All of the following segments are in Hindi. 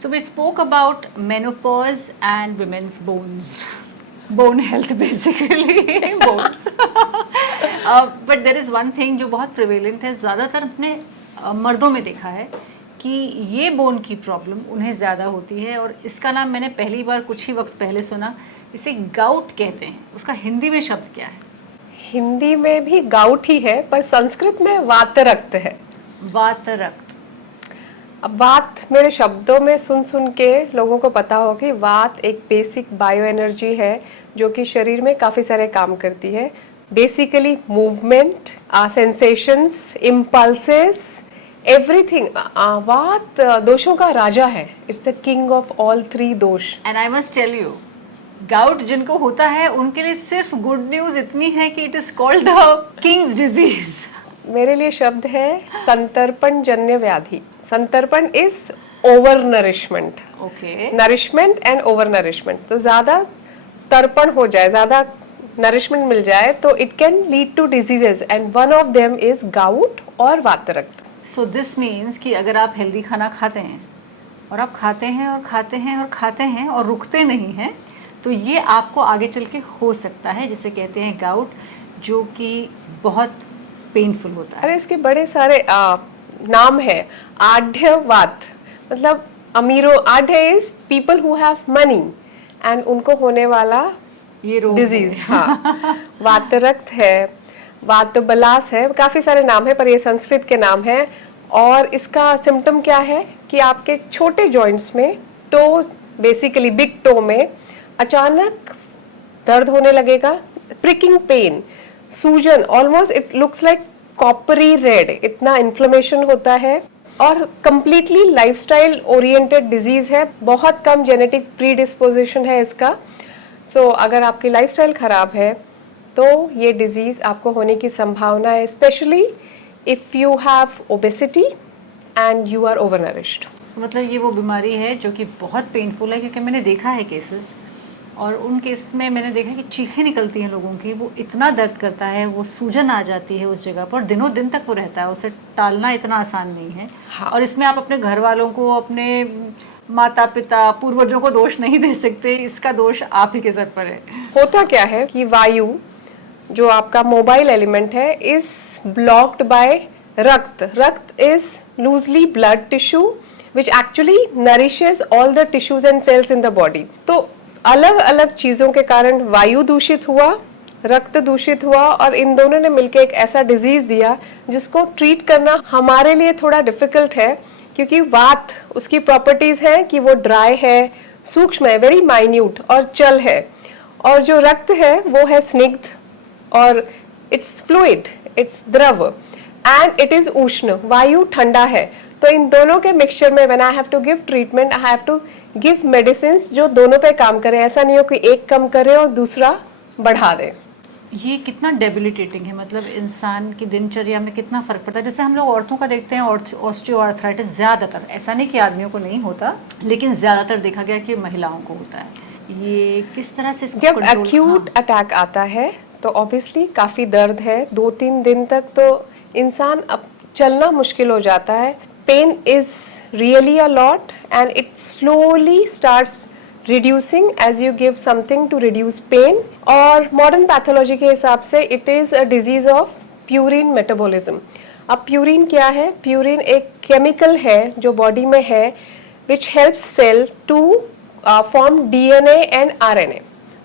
So we spoke about menopause and women's bones. Bone health basically, bones. But there is one thing जो बहुत prevalent है, ज़्यादातर अपने मर्दों में देखा है कि ये बोन की प्रॉब्लम उन्हें ज़्यादा होती है, और इसका नाम मैंने पहली बार कुछ ही वक्त पहले सुना. इसे गाउट कहते हैं. उसका हिंदी में शब्द क्या है? हिंदी में भी गाउट ही है, पर संस्कृत में वातरक्त है. वातरक्त. अब वात मेरे शब्दों में सुन सुन के लोगों को पता हो कि वात एक बेसिक बायो एनर्जी है जो कि शरीर में काफ़ी सारे काम करती है. Basically movement, sensations, impulses, everything. वात दोषों का राजा है. It's the king of all 3 dosha. And I must tell you, gout जिनको होता है उनके लिए सिर्फ गुड न्यूज इतनी है कि it is called the king's disease. मेरे लिए शब्द है संतर्पण जन्य व्याधि. संतर्पण is over nourishment. Okay. Nourishment and over nourishment. तो ज्यादा तर्पण हो जाए, ज्यादा नरिशमेंट मिल जाए तो it can lead to diseases, and one of them is gout और वातरक्त. सो दिस मीन्स कि अगर आप हेल्दी खाना खाते हैं और आप खाते हैं और खाते हैं और खाते हैं और रुकते नहीं हैं, तो ये आपको आगे चल के हो सकता है, जिसे कहते हैं गाउट, जो कि बहुत पेनफुल होता है. अरे इसके बड़े सारे नाम है. आढ़्यवात मतलब अमीरों. आढ़्य is people who have money and उनको होने वाला ये रोग डिजीज. हाँ. वातरक्त है, वातबलास है, काफी सारे नाम है, पर ये संस्कृत के नाम है. और इसका सिम्टम क्या है कि आपके छोटे जॉइंट्स में, टो, बेसिकली बिग टो में अचानक दर्द होने लगेगा. प्रिकिंग पेन, सूजन, almost it looks like coppery red, इतना इन्फ्लेमेशन होता है. और कंप्लीटली लाइफस्टाइल ओरिएंटेड डिजीज है. बहुत कम जेनेटिक प्रीडिस्पोजिशन है इसका. सो अगर आपकी लाइफस्टाइल खराब है तो ये डिजीज आपको होने की संभावना है, especially if you have obesity and you are over nourished. मतलब ये वो बीमारी है जो कि बहुत पेनफुल है, क्योंकि मैंने देखा है केसेस, और उन केसेस में मैंने देखा कि चीखें निकलती हैं लोगों की. वो इतना दर्द करता है, वो सूजन आ जाती है उस जगह पर, दिनों दिन तक वो रहता है. उसे टालना इतना आसान नहीं है. हाँ. और इसमें आप अपने घर वालों को, अपने माता पिता, पूर्वजों को दोष नहीं दे सकते. इसका दोष आप ही के सर पर है. होता क्या है कि वायु, जो आपका मोबाइल एलिमेंट है, is blocked by rakta. Rakta is loosely blood tissue which actually nourishes all the tissues and cells in the body. तो अलग अलग चीजों के कारण वायु दूषित हुआ, रक्त दूषित हुआ, और इन दोनों ने मिलकर एक ऐसा डिजीज दिया जिसको ट्रीट करना हमारे लिए थोड़ा डिफिकल्ट है, क्योंकि वात, उसकी प्रॉपर्टीज है कि वो ड्राई है, सूक्ष्म है, वेरी माइन्यूट, और चल है. और जो रक्त है वो है स्निग्ध, और इट्स फ्लूइड, इट्स द्रव, एंड इट इज उष्ण. वायु ठंडा है. तो इन दोनों के मिक्सचर में when I have to give treatment, I have to give medicines जो दोनों पे काम करें. ऐसा नहीं हो कि एक कम करे और दूसरा बढ़ा दे. ये कितना डेबिलिटेटिंग है. मतलब इंसान की दिनचर्या में कितना फर्क पड़ता है. जैसे हम लोग औरतों का देखते हैं, ऑस्टियोआर्थराइटिस ज़्यादातर, ऐसा नहीं कि आदमियों को नहीं होता, लेकिन ज़्यादातर देखा गया कि महिलाओं को होता है. ये किस तरह से इसको जब control- एक्यूट अटैक आता है तो ऑब्वियसली काफी दर्द है. 2-3 दिन तक तो इंसान अब चलना मुश्किल हो जाता है. Pain is really a lot and it slowly starts reducing as you give something to reduce pain. और मॉडर्न पैथोलॉजी के हिसाब से it is a disease of purine metabolism. अब प्यूरिन क्या है? प्यूरिन एक केमिकल है जो बॉडी में है which helps cell to form DNA and RNA.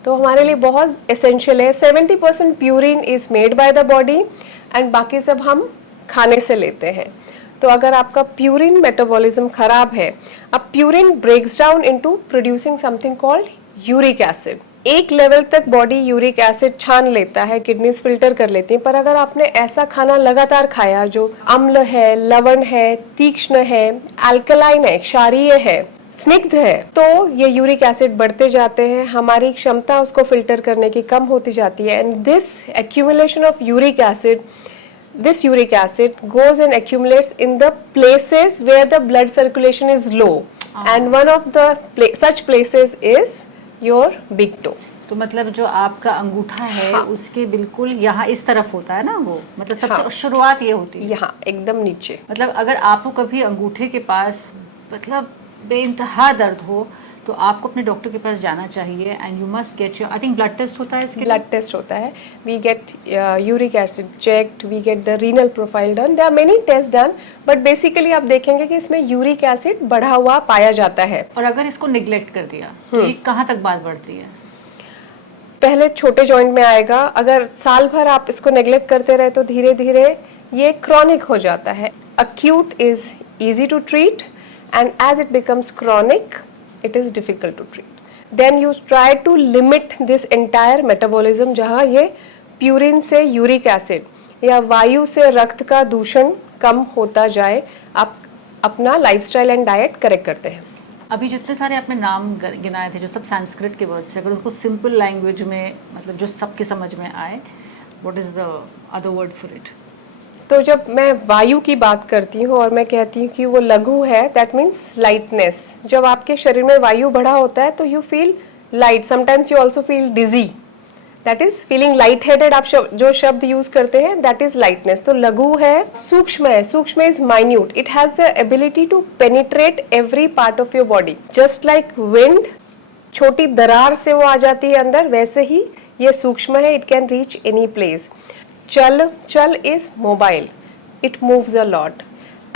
तो हमारे लिए बहुत एसेंशियल है. 70% purine is made by the body एंड बाकी सब हम खाने से लेते हैं. तो अगर आपका प्यूरिन मेटाबॉलिज्म खराब है, अब purine breaks down into producing something called uric acid. एक लेवल तक बॉडी यूरिक एसिड छान लेता है, किडनीज फिल्टर कर लेती हैं. पर अगर आपने ऐसा खाना लगातार खाया जो अम्ल है, लवण है, तीक्ष्ण है, अल्कलाइन है, क्षारीय है, स्निग्ध है, तो ये यूरिक एसिड बढ़ते जाते हैं. हमारी क्षमता उसको फिल्टर करने की कम होती जाती है. And this accumulation of uric acid, this uric acid goes and accumulates in the places where the blood circulation is low. And one of the such places is your big toe. तो मतलब जो आपका अंगूठा है, हाँ. उसके बिल्कुल यहाँ इस तरफ होता है ना वो, मतलब सबसे हाँ. शुरुआत ये होती है यहाँ एकदम नीचे. मतलब अगर आपको कभी अंगूठे के पास मतलब बेइंतहा दर्द हो तो आपको अपने डॉक्टर के पास जाना चाहिए and you must get your, I think blood test होता है इसके लिए? ब्लड टेस्ट होता है, we get uric acid checked, we get the renal profile done, there are many test done, but basically आप देखेंगे कि इसमें यूरिक एसिड बढ़ा हुआ पाया जाता है। और अगर इसको निग्लेक्ट कर दिया तो ये कहाँ तक बात बढ़ती है? पहले छोटे जॉइंट में आएगा, अगर साल भर आप इसको नेग्लेक्ट करते रहे तो धीरे धीरे ये क्रॉनिक हो जाता है। acute is easy to treat and as it becomes chronic it is difficult to treat. Then you try to limit this entire metabolism जहाँ ये प्यूरिन से यूरिक एसिड या वायु से रक्त का दूषण कम होता जाए, आप अपना लाइफस्टाइल एंड डाइट करेक्ट करते हैं। अभी जितने सारे आपने नाम गिनाए थे जो सब संस्कृत के वर्ड से, अगर उसको सिंपल लैंग्वेज में मतलब जो सबके समझ में आए, what is the other word for it? तो जब मैं वायु की बात करती हूँ और मैं कहती हूँ कि वो लघु है, दैट मीन्स लाइटनेस। जब आपके शरीर में वायु बढ़ा होता है तो you feel light, sometimes you also feel dizzy, that is feeling light headed. आप जो शब्द यूज करते हैं दैट इज लाइटनेस। तो लघु है, सूक्ष्म है, sukshma is minute, it has the ability to penetrate every part of your body, just like wind छोटी दरार से वो आ जाती है अंदर, वैसे ही ये सूक्ष्म है, it can reach any place. चल, चल is mobile, it moves a lot.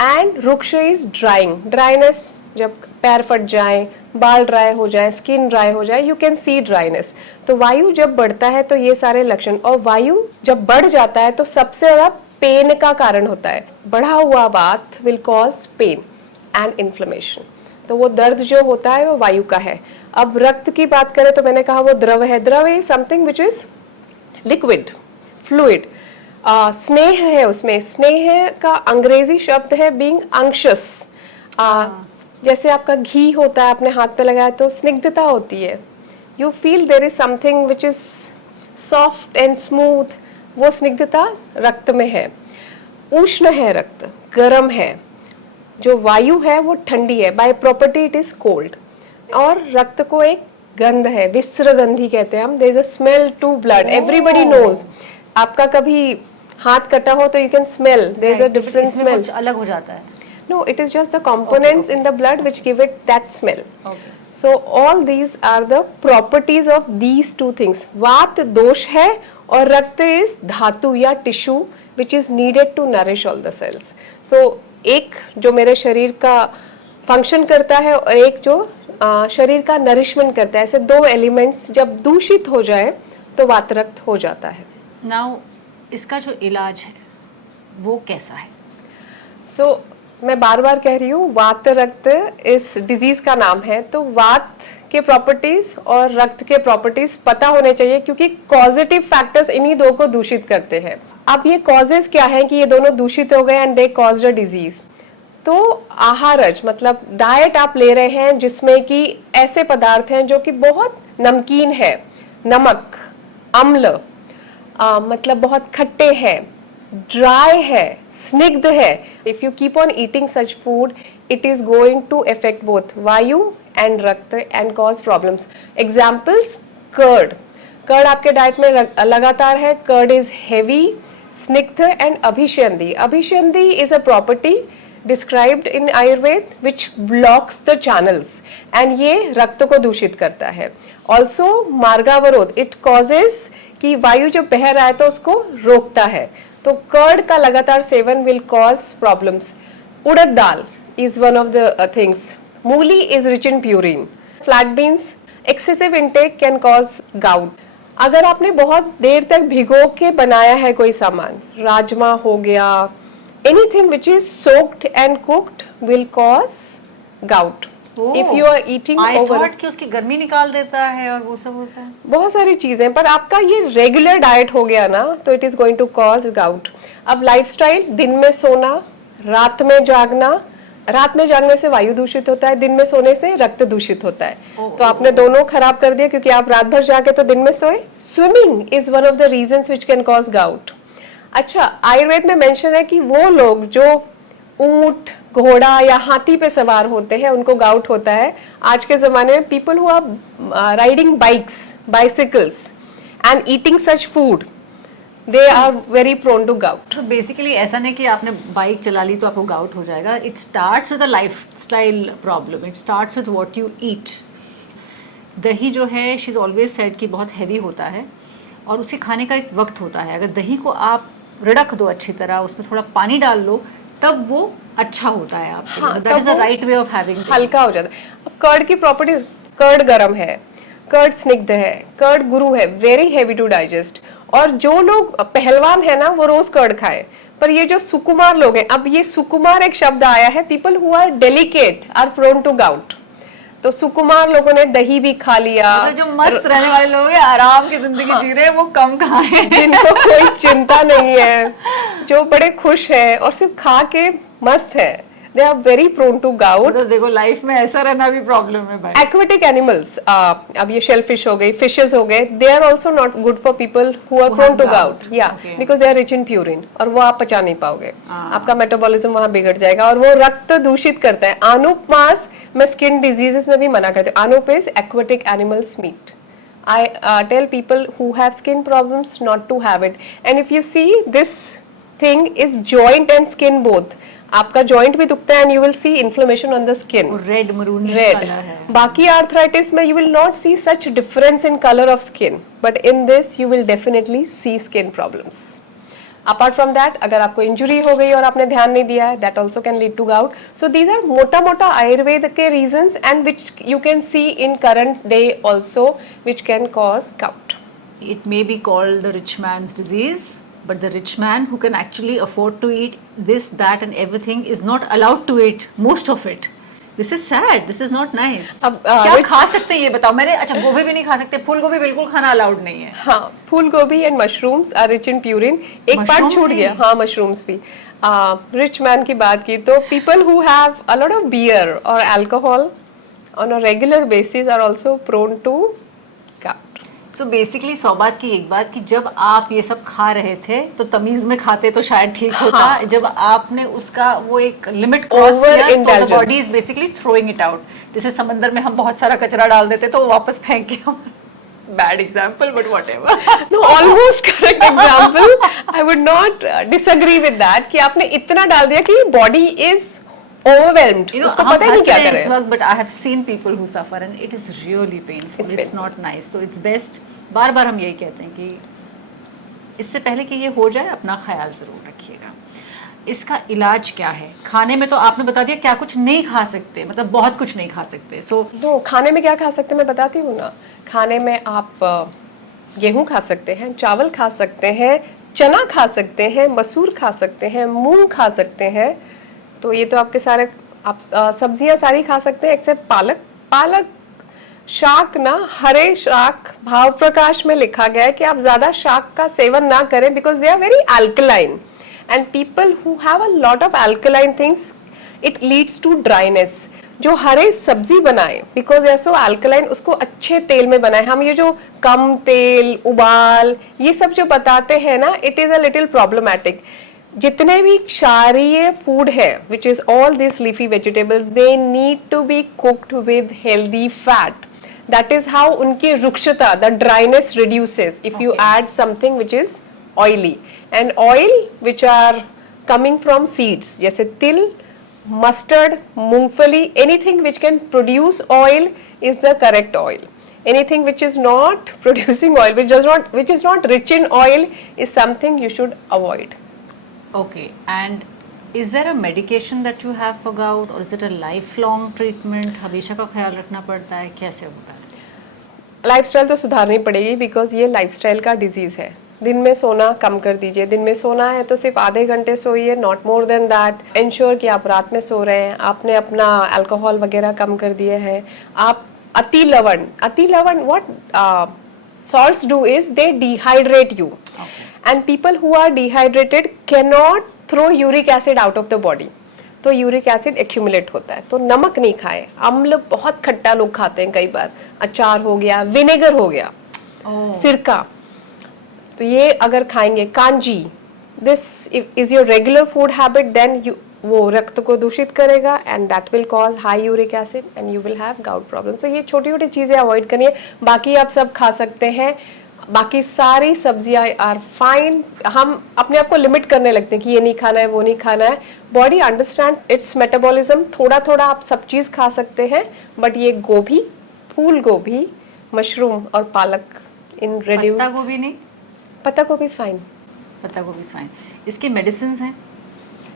And रुक्ष इज ड्राइंग, ड्राइनेस, जब पैर फट जाए, बाल ड्राई हो जाए, स्किन ड्राई हो जाए, यू कैन सी ड्राइनेस। तो वायु जब बढ़ता है तो ये सारे लक्षण, और वायु जब बढ़ जाता है तो सबसे ज्यादा पेन का कारण होता है। बढ़ा हुआ vata will cause pain and inflammation. तो वो दर्द जो होता है वो वायु का है। अब रक्त की बात करें तो मैंने कहा वो द्रव है। द्रव is something which is liquid, fluid. स्नेह है, उसमें स्नेह का अंग्रेजी शब्द है बीइंग अंक्शस। जैसे आपका घी होता है, आपने हाथ पे लगाया तो स्निग्धता होती है, you feel there is something which is soft and smooth, वो स्निग्धता रक्त में है। उष्ण है रक्त, गर्म है। जो वायु है वो ठंडी है, by property it is cold. और रक्त को एक गंध है, विस्र गंधी कहते हैं हम, there is a smell to blood, everybody knows. आपका कभी हाथ कटा हो तो you can smell, there is a different smell, कुछ अलग हो जाता है। No, it is just the components in the blood which give it that smell. Okay. So all these are the properties of these two things. वात दोष है और रक्त is धातु या tissue which is needed to nourish all the cells. तो एक जो मेरे शरीर का फंक्शन करता है और एक जो शरीर का नरिशमेंट करता है, ऐसे दो एलिमेंट्स जब दूषित हो जाए तो वात रक्त हो जाता है। Now इसका जो इलाज है वो कैसा है? So मैं बार बार कह रही हूँ, वात रक्त इस डिजीज का नाम है। तो वात के प्रॉपर्टीज और रक्त के प्रॉपर्टीज पता होने चाहिए, क्योंकि कॉजेटिव फैक्टर्स इन्हीं दो को दूषित करते हैं। अब ये कॉजेज क्या है कि ये दोनों दूषित हो गए and they caused a disease. तो आहारज मतलब डाइट आप ले रहे हैं जिसमें कि ऐसे पदार्थ हैं जो कि बहुत नमकीन है, नमक, अम्ल, मतलब बहुत खट्टे हैं, ड्राई है, स्निग्ध है। If you keep on eating such food it is going to affect both वायु एंड रक्त and cause problems. Examples, curd, curd आपके डाइट में लगातार है। कर्ड इज हेवी, स्निग्ध एंड अभिषेंदी। अभिषेंदी is a property described in Ayurveda which blocks the channels and ये रक्त को दूषित करता है। ऑल्सो मार्गावरोध, इट कॉजेज कि वायु जब बह रहा है तो उसको रोकता है। तो कर्ड का लगातार सेवन will cause problems. Urad dal is one of the things. Mooli is rich in purine. Flat beans, excessive intake can cause gout. अगर आपने बहुत देर तक भिगो के बनाया है कोई सामान, राजमा हो गया, anything which is soaked and cooked will cause gout. If you are eating over, कि उसकी गर्मी निकाल देता है और वो सब होता है, बहुत सारी चीजें, पर आपका ये रेगुलर डाइट हो गया ना तो it is going to cause gout. अब लाइफस्टाइल, दिन में सोना, रात में जागना। रात में जागने से वायु दूषित होता है, दिन में सोने से रक्त दूषित होता है। तो आपने दोनों खराब कर दिया, क्योंकि आप रात भर जाके तो दिन में सोए। Swimming is one of the reasons which can cause gout. अच्छा, आयुर्वेद में मेंशन है कि वो लोग जो ऊंट, घोड़ा या हाथी पे सवार होते हैं उनको गाउट होता है। आज के जमाने में people who are riding bikes, bicycles and eating such food, they are very prone to gout. तो बेसिकली ऐसा नहीं कि आपने बाइक चला ली तो आपको गाउट हो जाएगा. It starts with a lifestyle problem. It starts with what you eat. दही जो है, शी इज़ ऑलवेज सेड कि बहुत हैवी होता है और उसे खाने का एक वक्त होता है. अगर दही को आप रड़क दो अच्छी तरह, उसमें थोड़ा पानी डाल लो, तब वो अच्छा होता है आपके लिए. That is the right way of having. हल्का हो जाता है. अब कर्ड की प्रॉपर्टीज, कर्ड गर्म है, कर्ड स्निग्ध है, कर्ड गुरु है, वेरी हैवी टू डाइजेस्ट. और जो लोग पहलवान है ना, वो रोज कर्ड खाए. पर ये जो सुकुमार लोग हैं, अब ये सुकुमार एक शब्द आया है, people who are delicate are prone to gout. तो सुकुमार लोगों ने दही भी खा लिया. जो मस्त रहने वाले लोग हैं, आराम की जिंदगी जी रहे हैं, वो कम खाएं. जिनको कोई चिंता नहीं है, जो बड़े खुश है और सिर्फ खा के मस्त है, they are very prone to gout. तो देखो, लाइफ में ऐसा रहना भी प्रॉब्लम है भाई. एक्वेटिक एनिमल्स, अब ये शेल फिश हो गई, फिशेस हो गए, they are also not good for people who are Who prone have to gout. Gout. या Okay. Because they are rich in purine, और वो आप पचा नहीं पाओगे. आपका मेटाबॉलिज्म वहां बिगड़ जाएगा और वो रक्त दूषित करता है. आनुप मांस मैं स्किन डिजीजेस में भी मना करती हूँ. आनुप is aquatic animals meat. I tell people who have skin problems not to have it. And if you see, this thing is joint and skin both. आपका joint भी दुखता है and you will see inflammation on the skin. Red maroon Red. Colour है. बाकी arthritis में you will not see such difference in color of skin. But in this you will definitely see skin problems. Apart from that, अगर आपको इंजुरी हो गई और आपने ध्यान नहीं दिया है, that also can lead to gout. So these are मोटा-मोटा Ayurveda के reasons and which you can see in current day also, which can cause gout. It may be called the rich man's disease, but the rich man who can actually afford to eat this, that and everything is not allowed to eat most of it. This is sad. This is not nice. अब क्या rich- खा सकते हैं ये बताओ. मैंने अच्छा गोभी भी नहीं खा सकते, फूल गोभी बिल्कुल खाना अलाउड नहीं है. हाँ, फूल गोभी and mushrooms are rich in purine. एक पार्ट Mushrooms छूट भी? गया. हाँ, मशरूम्स भी. रिच मैन की बात की तो people who have a lot of beer और alcohol on a regular basis are also prone to gout. So basically सौबात की एक बात कि जब आप ये सब खा रहे थे तो तमीज में खाते तो शायद ठीक होता. हाँ. जब आपने उसका वो एक लिमिट क्रॉस Over किया तो indulgence. Body is basically throwing it out. जैसे समंदर में हम बहुत सारा कचरा डाल देते तो वो वापस फेंक के हम. Bad example but whatever. No, almost correct example. I would not disagree with that कि आपने इतना डाल दिया कि body is overwhelmed. You know, उसको हम पता ही नहीं हंस क्या रहे हैं करे. इस वक्त, but I have seen people who suffer and it is really painful. It's It's painful. not nice. So it's best. बार बार हम यही कहते हैं कि इससे पहले कि ये हो जाए अपना ख्याल जरूर रखिएगा. इसका इलाज क्या है? खाने में तो आपने बता दिया क्या कुछ नहीं खा सकते, मतलब बहुत कुछ नहीं खा सकते. सो No, खाने में क्या खा सकते हैं मैं बताती हूँ ना. खाने में आप गेहूं खा सकते हैं, चावल खा सकते हैं, चना खा सकते हैं, मसूर खा सकते हैं, मूंग खा सकते हैं. तो ये तो आपके सारे आप सब्जियां सारी खा सकते हैं एक्सेप्ट पालक. पालक शाक ना, हरे शाक भाव प्रकाश में लिखा गया है कि आप ज्यादा शाक का सेवन ना करें because they are very alkaline and people who have a lot of alkaline things it leads to dryness. जो हरे सब्जी बनाए because they are so alkaline, उसको अच्छे तेल में बनाए. हम ये जो कम तेल, उबाल, ये सब जो बताते हैं ना, it is a little problematic. जितने भी क्षारीय फूड है which is all this leafy vegetables, they need to be cooked with healthy fat. That is how उनकी रुक्षता, the dryness reduces if you Okay. add something which is oily. And oil which are coming from seeds, जैसे तिल, mustard, मूंगफली, anything which can produce oil is the correct oil. Anything which is not producing oil, which is not rich in oil, is something you should avoid. okay, and is there a medication that you have for gout or is it a lifelong treatment? हमेशा का ख्याल रखना पड़ता है, कैसे होता है? लाइफस्टाइल तो सुधारनी पड़ेगी बिकॉज ये लाइफस्टाइल का डिजीज है. दिन में सोना कम कर दीजिए. दिन में सोना है तो सिर्फ आधे घंटे सोइए, not more than that. Ensure कि आप रात में सो रहे हैं. आपने अपना अल्कोहल वगैरह कम कर दिया है. आप अति लवण what salts do is they dehydrate you. And people who are dehydrated cannot throw uric acid out of the body. तो यूरिक एसिड एक्यूमुलेट होता है. तो नमक नहीं खाए. अम्ल बहुत खट्टा लोग खाते हैं कई बार. अचार हो गया, विनेगर हो गया, सिरका, तो ये अगर खाएंगे. Kanji, this is your regular food habit, then वो रक्त को दूषित करेगा and that will cause high uric acid and you will have gout problem. तो ये छोटी छोटी चीजें अवॉइड करिए. बाकी आप सब खा सकते हैं. बाकी सारी सब्जियां आर फाइन। हम अपने आप को लिमिट करने लगते हैं कि ये नहीं खाना है, वो नहीं खाना है। बॉडी अंडरस्टैंड इट्स मेटाबॉलिज्म, थोड़ा थोड़ा आप सब चीज़ खा सकते हैं, बट ये गोभी, फूल गोभी, मशरूम और पालक इन रेड्यू। पत्ता गोभी नहीं? पत्ता गोभी इज फाइन। पत्ता गोभी फाइन। इसकी मेडिसिन हैं?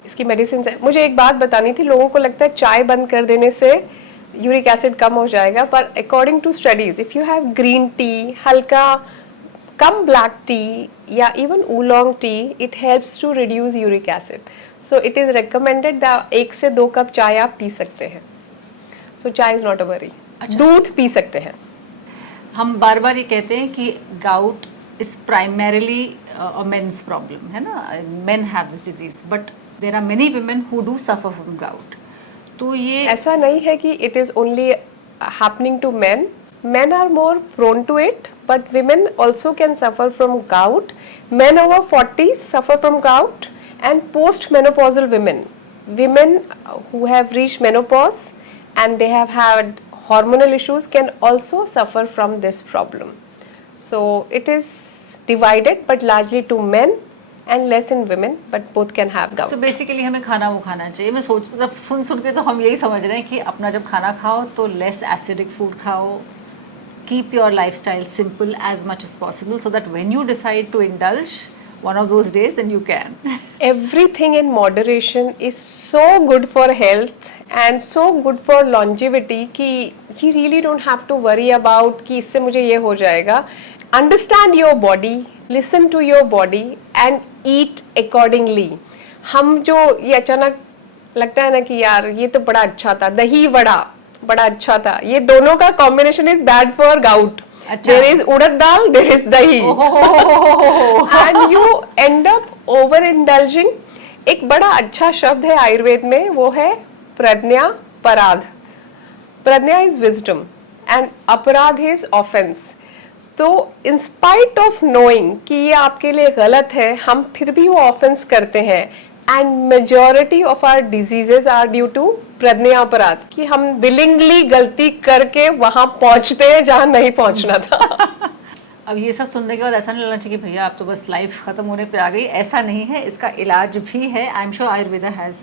इसकी मेडिसिन है। मुझे एक बात बतानी थी, लोगों को लगता है चाय बंद कर देने से यूरिक एसिड कम हो जाएगा, पर according to studies if you have green tea, हल्का कम ब्लैक टी या even oolong tea, it helps to reduce uric acid. So it is recommended that 1 से 2 कप चाय आप पी सकते हैं। So chai is not a worry. दूध पी सकते हैं। हम बार बार ये कहते हैं कि gout is primarily a men's problem, है ना, men have this disease, but there are many women who do suffer from gout. तो ये ऐसा नहीं है कि it is only happening to men. Men are more prone to it, but women also can suffer from gout. Men over 40 suffer from gout, and post-menopausal women, women who have reached menopause and they have had hormonal issues can also suffer from this problem. So it is divided, but largely to men and less in women, but both can have gout. so basically हमें खाना वो खाना चाहिए। मैं सोच मतलब सुन के तो हम यही समझ रहे हैं कि अपना जब खाना खाओ तो लेस एसिडिक फूड खाओ, keep your lifestyle simple as much as possible so that when you decide to indulge one of those days, then you can. Everything in moderation is so good for health and so good for longevity कि you really don't have to worry about कि इससे मुझे ये हो जाएगा. Understand your body, listen to your body and eat accordingly. हम जो ये अचानक लगता है ना कि यार ये तो बड़ा अच्छा था, दही वड़ा बड़ा अच्छा था, ये दोनों का combination is bad for gout. There is urad dal, there is dahi, and you end up over indulging. एक बड़ा अच्छा शब्द है आयुर्वेद में, वो है प्रज्ञा पराध. प्रज्ञा इज विजडम एंड अपराध इज ऑफेंस. तो इन स्पाइट ऑफ नोइंग कि ये आपके लिए गलत है, हम फिर भी वो ऑफेंस करते हैं. And majority of our diseases are due to प्रज्ञा अपराध, कि हम विलिंगली गलती करके वहां पहुंचते हैं जहां नहीं पहुंचना था. अब ये सब सुनने के बाद ऐसा नहीं लगना चाहिए कि भैया आप तो बस लाइफ खत्म होने पे आ गई. ऐसा नहीं है, इसका इलाज भी है. I am sure Ayurveda has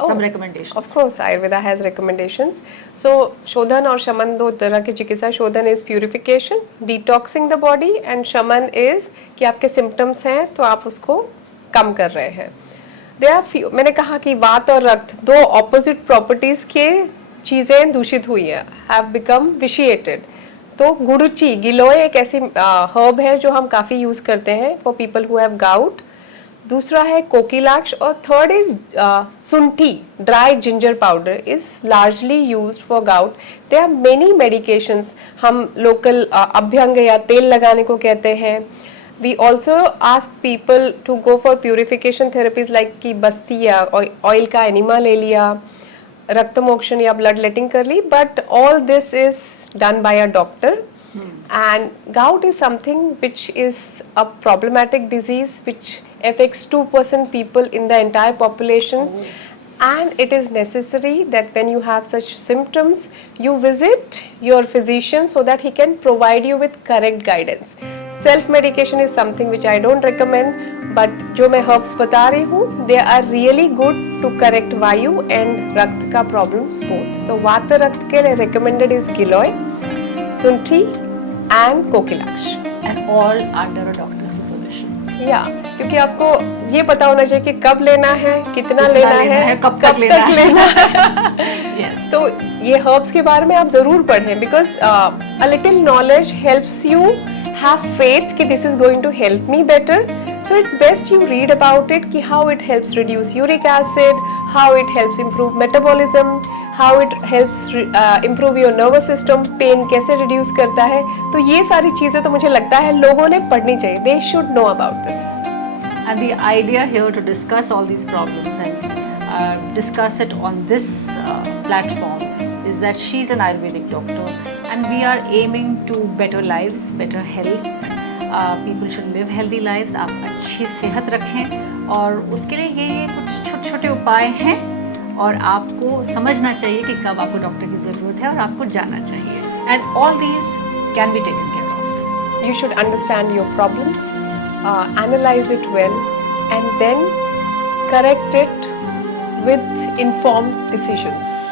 some recommendations. Of course, Ayurveda has recommendations. So, शोधन और शमन दो तरह की चिकित्सा. शोधन is purification, detoxing the body, and शमन is कि आपके symptoms हैं तो आप उसको कम कर रहे हैं. There are few, मैंने कहा कि वात और रक्त दो opposite properties के चीज़ें दूषित हुई है, have become vitiated. तो गुड़ुची, गिलोय एक ऐसी herb है जो हम काफ़ी यूज़ करते हैं for people who have gout. दूसरा है कोकिलाक्ष, और थर्ड इज सुंठी, dry ginger powder is largely used for gout. There are many medications. हम लोकल अभ्यंग या तेल लगाने को कहते हैं. We also ask people to go for purification therapies like कि बस्ती या ऑयल का एनिमा ले लिया, रक्त मोक्षण या ब्लड लेटिंग कर ली, but all this is done by a doctor. And gout is something which is a problematic disease which affects 2% people in the entire population. And it is necessary that when you have such symptoms, you visit your physician so that he can provide you with correct guidance. Self-medication is something which I don't recommend, but जो मैं herbs बता रही हूँ, they are really good to correct वायु and रक्त का problems both. तो वात रक्त के लिए recommended is giloy, सुंठी and कोकिलाक्ष. And all under a doctor's supervision. या क्योंकि आपको ये पता होना चाहिए कि कब लेना है, कितना लेना है, कब तक लेना है. Yes. तो ये हर्ब्स के बारे में आप जरूर पढ़ें, because a little knowledge helps you have faith कि this is going to help me better. So it's best you read about it कि how it helps reduce uric acid, how it helps improve metabolism, how it helps improve your nervous system, pain कैसे रिड्यूस करता है. तो ये सारी चीज़ें तो मुझे लगता है लोगों ने पढ़नी चाहिए. They should know about this. And the idea here to discuss all these problems and discuss it on this platform is that she's an Ayurvedic doctor and we are aiming to better lives, better health. People should live healthy lives. आप अच्छी सेहत रखें और उसके लिए ये कुछ छोटे छोटे उपाय हैं और आपको समझना चाहिए कि कब आपको डॉक्टर की ज़रूरत है और आपको जाना चाहिए. And all these can be taken care of. you should understand your problems, analyze it well, and then correct it with informed decisions.